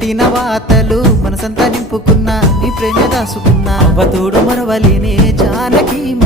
పెట్టిన వాతలు మనసంతా నింపుకున్నా నీ ప్రేమ దాసుకున్నా అవతోడు మరవలేనే జానకి మల్ల